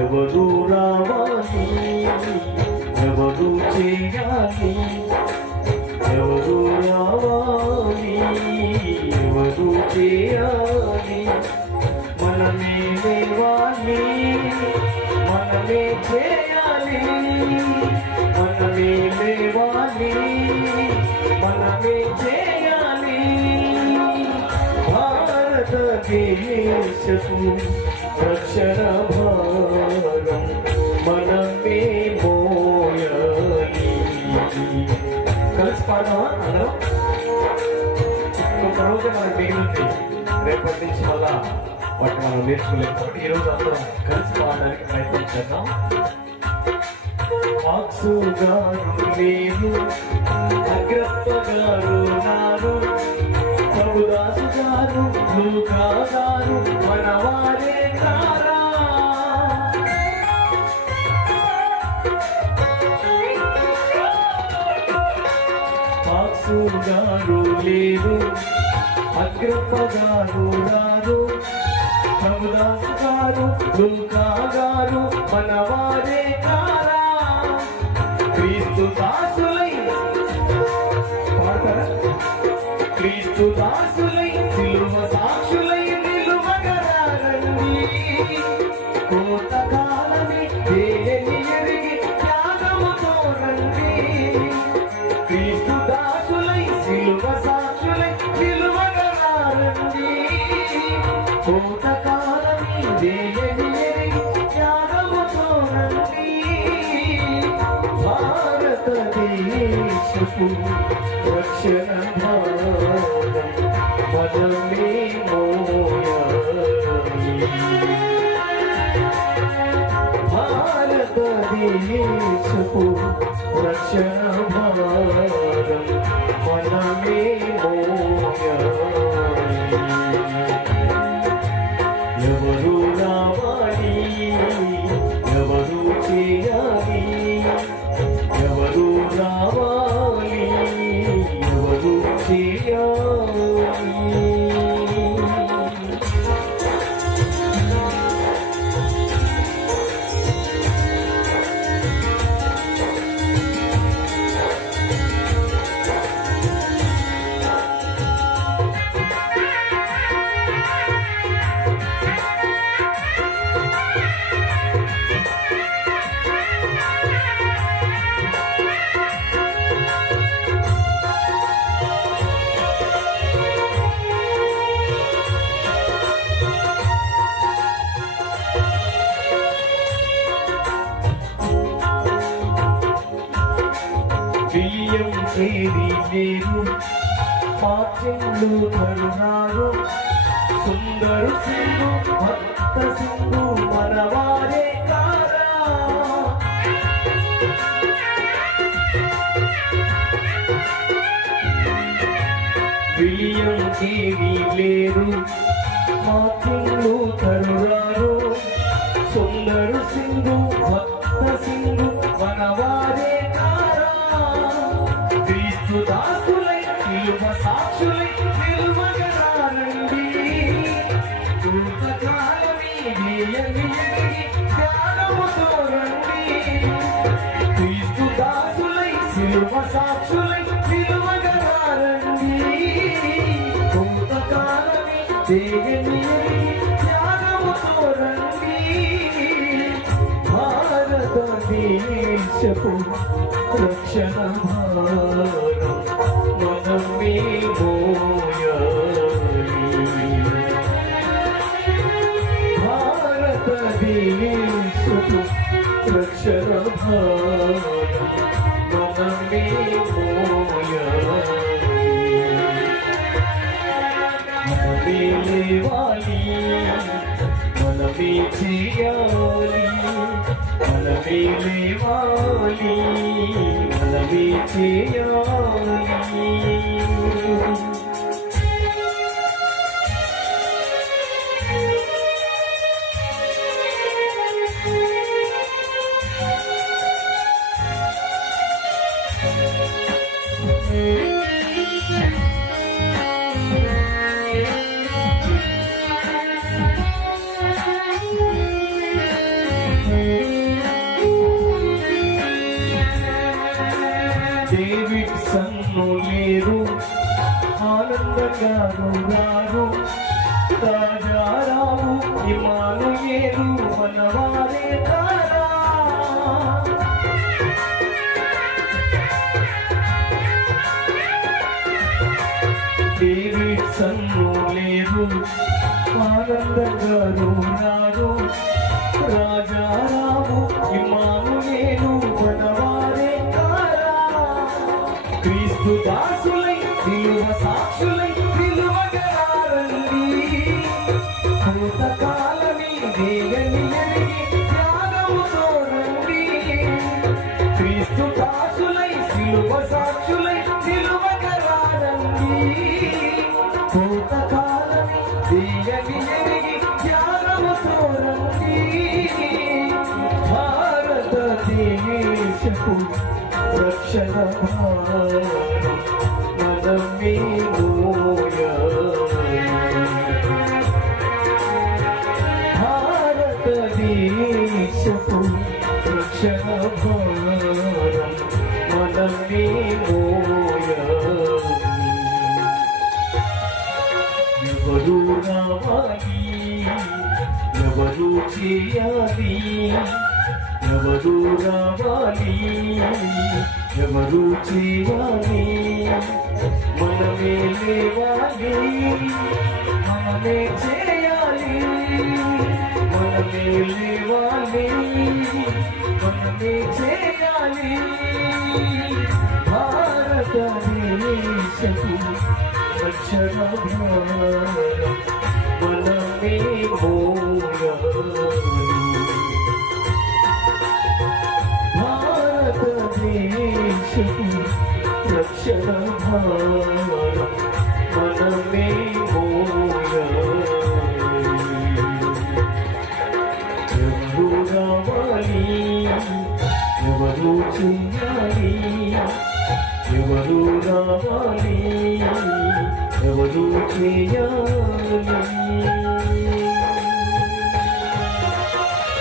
ఎవరు రావాలి, ఎవరు చేయాలి, ఎవరు రావాలి, ఎవరు చేయాలి. మనమే లేవాలి, మనమే చేయాలి, మనమే లేవాలి, మనమే చేయాలి. భారతదేశపు రక్షణ భారం మనమే మోయాలి. కలిసి పాడమా అందరం? ఇంకొక రోజు మనకు మిగిలింది, రేపటి నుంచి మళ్ళా వాటిని మనం నేర్చుకోలేకపోతే ఈరోజు అందరం కలిసి పాడడానికి ప్రయత్నం చేద్దాం. మాక్సు గారు లేదు, అగ్రప్ప గారు నారు, ప్రభుదాసు గారు, లూకా గారు మనవారే కారా. మాక్సు గారు లేదు, అగ్రప్ప గారు నారు, ప్రభుదాసు గారు, లూకా గారు మనవారే కారా. క్రీస్తు దాసులై పాడతారా? క్రీస్తు దాసులై సిలువ సాక్షులై నిలువగరండి. కోతకాలమే దేని ఎరిగి త్యాగముతో రండి. క్రీస్తు దాసులై సిలువ సాక్షులై నిలువగరండి. కోతకాలమే దేని ఎరిగి త్యాగముతో రండి. భారతదేశపు రక్షణ భారం మనమే మోయాలి. భారతదేశపు రక్షణ భారం మనమే మోయాలి. ఎవరు రావాలి, ఎవరు చేయాలి, ఎవరు రావాలి, ఎవరు చేయాలి. బియ్యం చేరి లేరు, పాత్రలు కరుణారు, సుందరు సింధు భక్త సింధు మనవారే కారా. బియ్యం చేరి లేరు, పాత్రలు కరుణారు, సుందరు సింధు భక్త సింధు మనవారే కారా. క్రీస్తు దాసులై సిలువ సాక్షులై నిలువగరండి. పూతకాలమే దేని ఎరిగి త్యాగముతో రండి. క్రీస్తు దాసులై సిలువ సాక్షులై నిలువగరండి. పూతకాలమే దేని ఎరిగి త్యాగముతో రండి. భారతదేశపు రక్షణ భారం మనమే మోయాలి. భారతదేశపు రక్షణ భారం మనమే మోయాలి. మనమే లేవాలి, మనమే చేయాలి, మనమే లేవాలి, మనమే చేయాలి. ఆనందంగా రారు రాజారావు ఇమ్మానుయేలు మనవారే కారా డేవిడ్ సన్ను లేదు ఆనందంగా రారు రాజారావు ఇమ్మానుయేలు మనవారే కారా క్రీస్తు దాసులై నిలువ సాక్షులై నిలువగలారండి భూతకాలమే వేగని ఎరిగి త్యాగముతో రండి క్రీస్తు దాసులై నిలువ సాక్షులై నిలువగలారండి భూతకాలమే వేగని ఎరిగి త్యాగముతో రండి భారతదేశపు రక్షణ భారం మనమే భారతదేశపు రక్షణ భారం మనమే ఎవరు రావాలి ఎవరు చేయాలి ఎవరు రావాలి ఎవరు చేయాలి మనమే లేవాలి మనమే చేయాలి మనమే లేవాలి మనమే చేయాలి భారతదేశపు రక్షణ భారం మనమే భారతదేశపు రక్షణ భారం మనమే ఎవరు రావాలి ఎవరు చేయాలి ఎవరు రావాలి ఎవరు చేయాలి